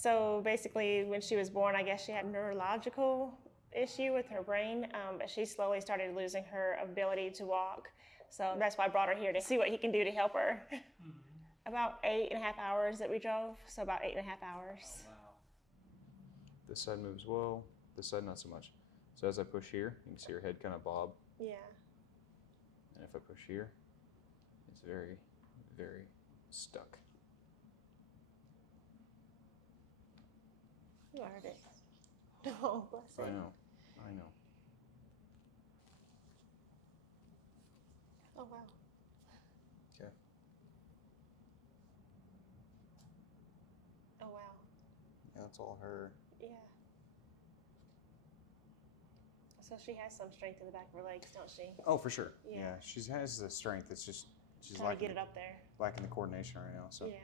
So basically, when she was born, I guess she had a neurological issue with her brain, but she slowly started losing her ability to walk. So that's why I brought her here to see what he can do to help her. About 8.5 hours that we drove, so about 8.5 hours. Oh, wow. This side moves well, this side not so much. So as I push here, you can see her head kind of bob. Yeah. And if I push here, it's very, very stuck. You are it. Oh, bless I him. know, I know. Oh, wow. Okay. Oh, wow. Yeah, that's all her. Yeah. So she has some strength in the back of her legs, don't she? Oh, for sure. Yeah. Yeah, she has the strength. It's just she's Trying to lacking get it up there. lacking the coordination right now. So Yeah.